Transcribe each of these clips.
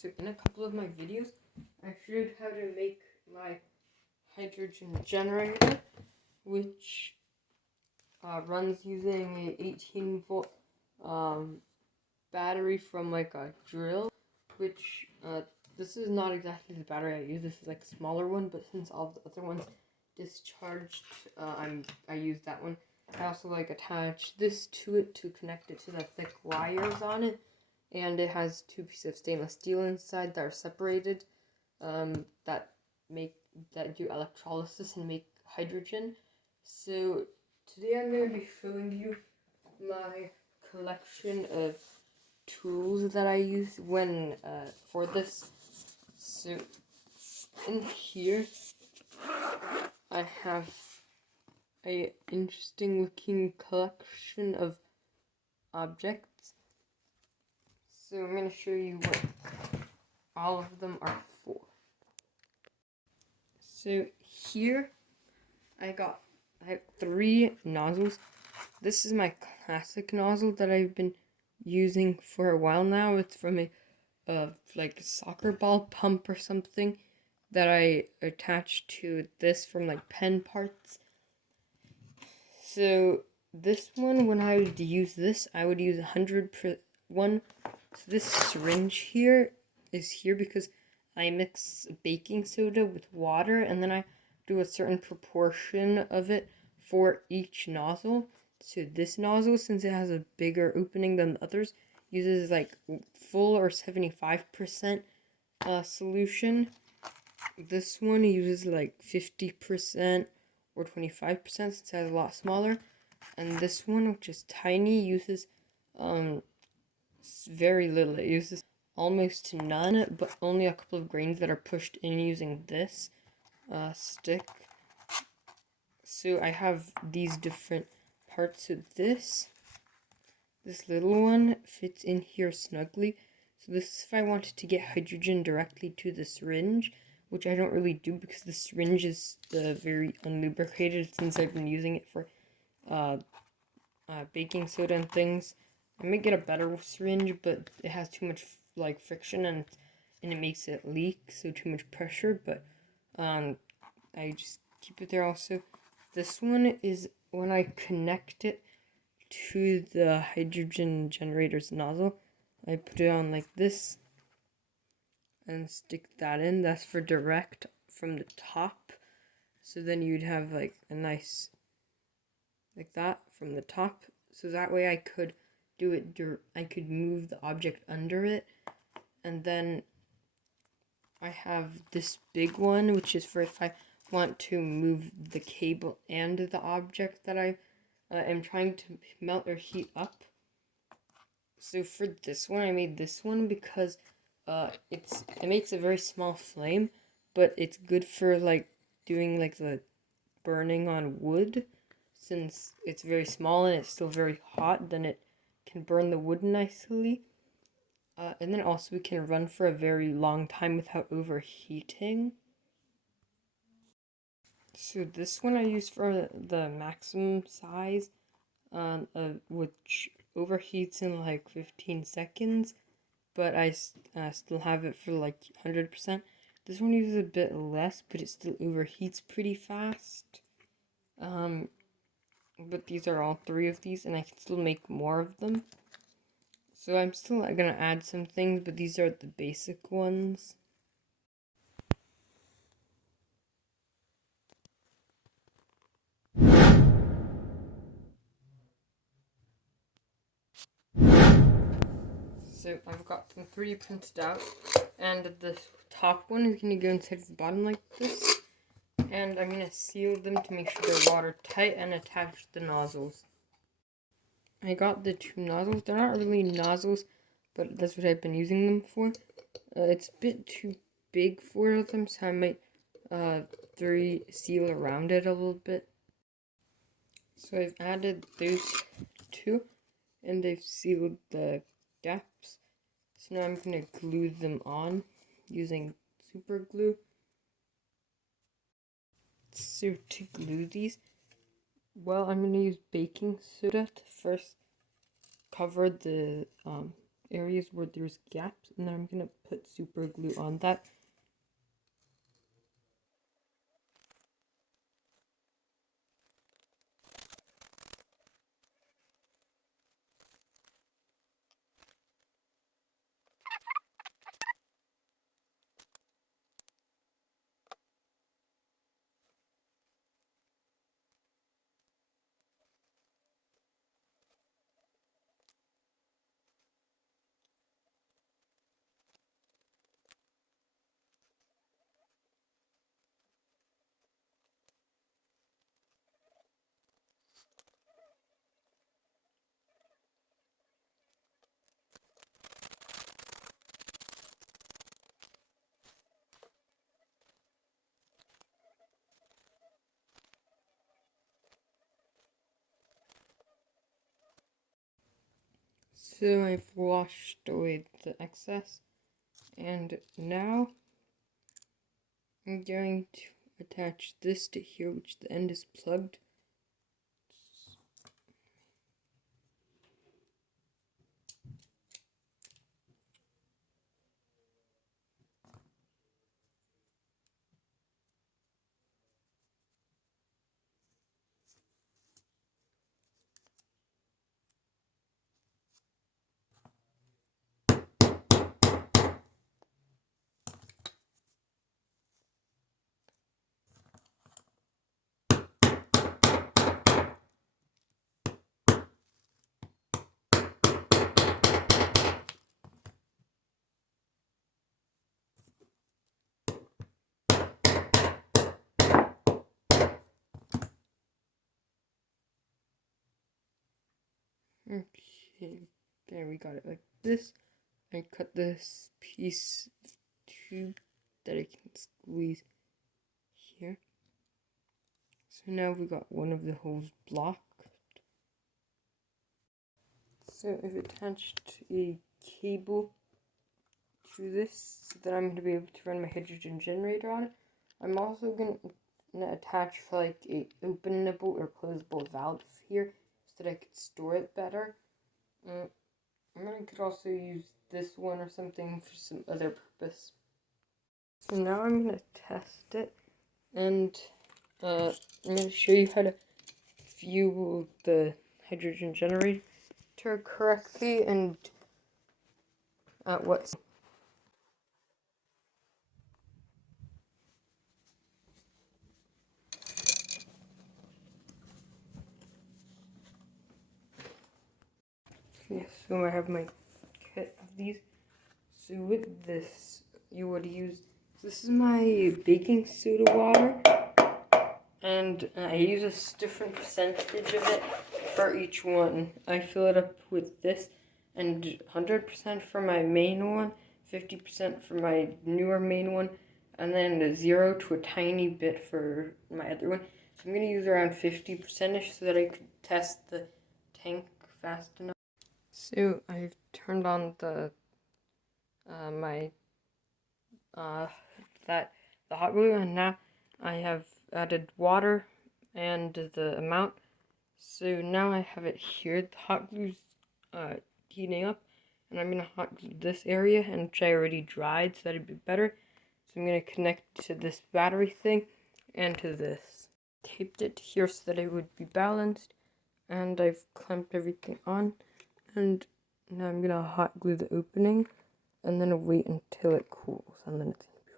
So in a couple of my videos, I showed how to make my hydrogen generator, which runs using a 18-volt battery from like a drill, which this is not exactly the battery I use. This is like a smaller one, but since all the other ones discharged, I use that one. I also like attach this to it to connect it to the thick wires on it, and it has two pieces of stainless steel inside that are separated, that do electrolysis and make hydrogen. So today I'm going to be showing you my collection of tools that I use when for this. So in here I have a interesting looking collection of objects. So I'm going to show you what all of them are for. So here I have 3 nozzles. This is my classic nozzle that I've been using for a while now. It's from a like a soccer ball pump or something that I attached to this from like pen parts. So this one, when I would use this, I would use 101. So this syringe here is here because I mix baking soda with water, and then I do a certain proportion of it for each nozzle. So this nozzle, since it has a bigger opening than the others, uses like full or 75% solution. This one uses like 50% or 25% since it has a lot smaller. And this one, which is tiny, uses very little. It uses almost none, but only a couple of grains that are pushed in using this stick. So I have these different parts of this. This little one fits in here snugly. So this is if I wanted to get hydrogen directly to the syringe, which I don't really do because the syringe is very unlubricated since I've been using it for baking soda and things. I may get a better syringe, but it has too much like friction and it makes it leak, so too much pressure. But I just keep it there. Also, this one is when I connect it to the hydrogen generator's nozzle, I put it on like this and stick that in. That's for direct from the top. So then you'd have like a nice, like that from the top. So that way I could do it, I could move the object under it. And then I have this big one, which is for if I want to move the cable and the object that I am trying to melt or heat up. So for this one, I made this one because it makes a very small flame, but it's good for like doing like the burning on wood. Since it's very small and it's still very hot, then it can burn the wood nicely. And then also it can run for a very long time without overheating. So this one I use for the maximum size, which overheats in like 15 seconds, but I still have it for like 100%. This one uses a bit less, but it still overheats pretty fast. But these are all 3 of these, and I can still make more of them. So I'm still gonna add some things, but these are the basic ones. So I've got them 3D printed out, and the top one is gonna go inside the bottom like this, and I'm gonna seal them to make sure they're watertight and attach the nozzles. I got the 2 nozzles. They're not really nozzles, but that's what I've been using them for. It's a bit too big for them, so I might 3 seal around it a little bit. So I've added those 2, and they've sealed the gaps. So now I'm going to glue them on using super glue. So to glue these, well, I'm going to use baking soda to first cover the areas where there's gaps, and then I'm gonna put super glue on that. So I've washed away the excess, and now I'm going to attach this to here, which the end is plugged. Okay, there we got it like this. I cut this piece of tube that I can squeeze here. So now we got one of the holes blocked. So I've attached a cable to this so that I'm going to be able to run my hydrogen generator on it. I'm also going to attach like a openable or closable valve here so that I could store it better. I could also use this one or something for some other purpose. So now I'm going to test it, and I'm going to show you how to fuel the hydrogen generator correctly and at what. Okay, so I have my kit of these. So with this, you would use, this is my baking soda water, and I use a different percentage of it for each one. I fill it up with this, and 100% for my main one, 50% for my newer main one, and then 0 to a tiny bit for my other one. So I'm going to use around 50%ish so that I could test the tank fast enough. So I've turned on the the hot glue, and now I have added water and the amount. So now I have it here. The hot glue's heating up, and I'm gonna hot glue this area, and which I already dried, so that'd be better. So I'm gonna connect to this battery thing and to this. Taped it here so that it would be balanced, and I've clamped everything on, and now I'm gonna hot glue the opening, and then wait until it cools, and then it's gonna be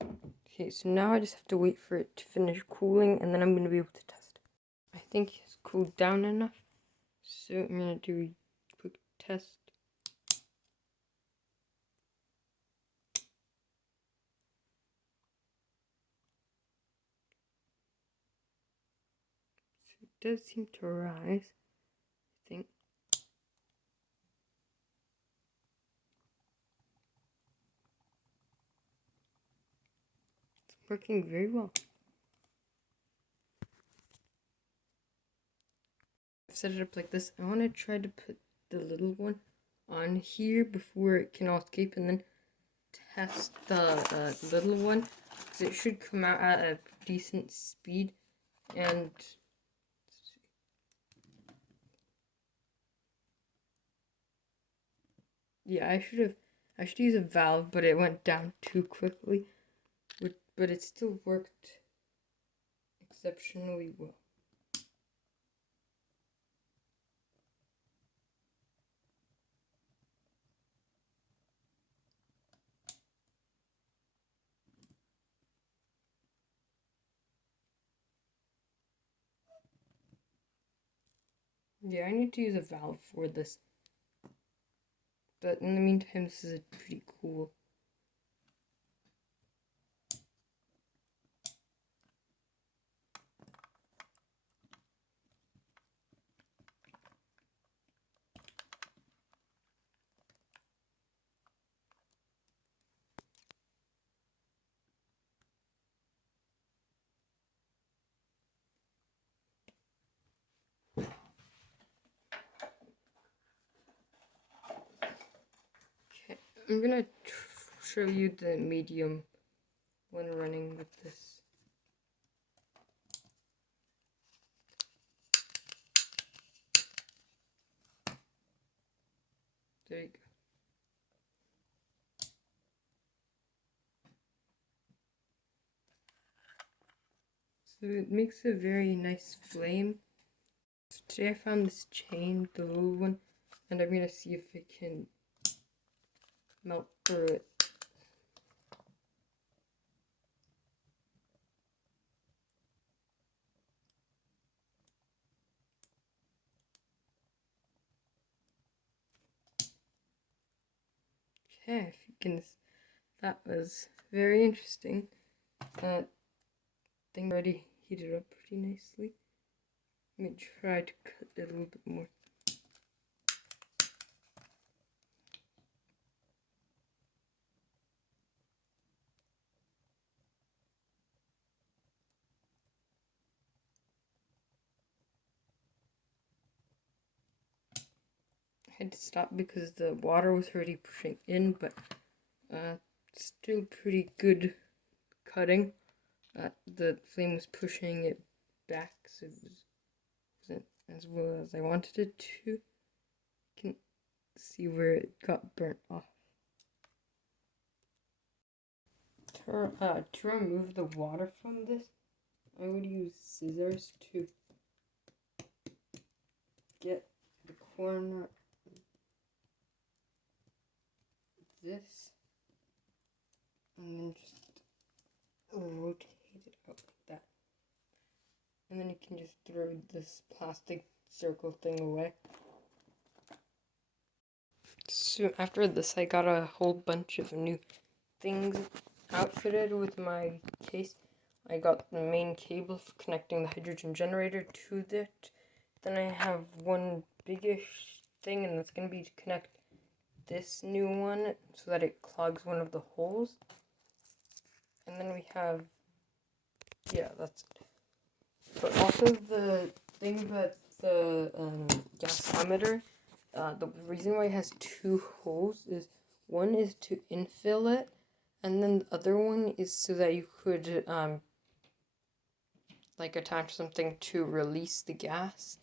running. Okay, so now I just have to wait for it to finish cooling, and then I'm gonna be able to test it. I think it's cooled down enough, so I'm gonna do a quick test. So it does seem to rise, I think. It's working very well. I've set it up like this. I want to try to put the little one on here before it can all escape, and then test the little one, because it should come out at a decent speed. And Yeah, I should use a valve, but it went down too quickly. But it still worked exceptionally well. Yeah, I need to use a valve for this. But in the meantime, this is pretty cool. Okay, I'm gonna show you the medium when running with this. There you go. So it makes a very nice flame. So today I found this chain, the little one, and I'm gonna see if it can melt through it. Okay, if you can, that was very interesting. That thing already heated up pretty nicely. Let me try to cut it a little bit more. I had to stop because the water was already pushing in, but still pretty good cutting. The flame was pushing it back, so it wasn't as well as I wanted it to. You can see where it got burnt off. To remove the water from this, I would use scissors to get the corner this, and then just rotate it out like that. And then you can just throw this plastic circle thing away. So after this, I got a whole bunch of new things outfitted with my case. I got the main cable for connecting the hydrogen generator to it. Then I have one biggish thing, and that's going to be to connect this new one so that it clogs one of the holes. And then we have, yeah, that's it. But also the thing about the gasometer, the reason why it has two holes is one is to infill it, and then the other one is so that you could like attach something to release the gas.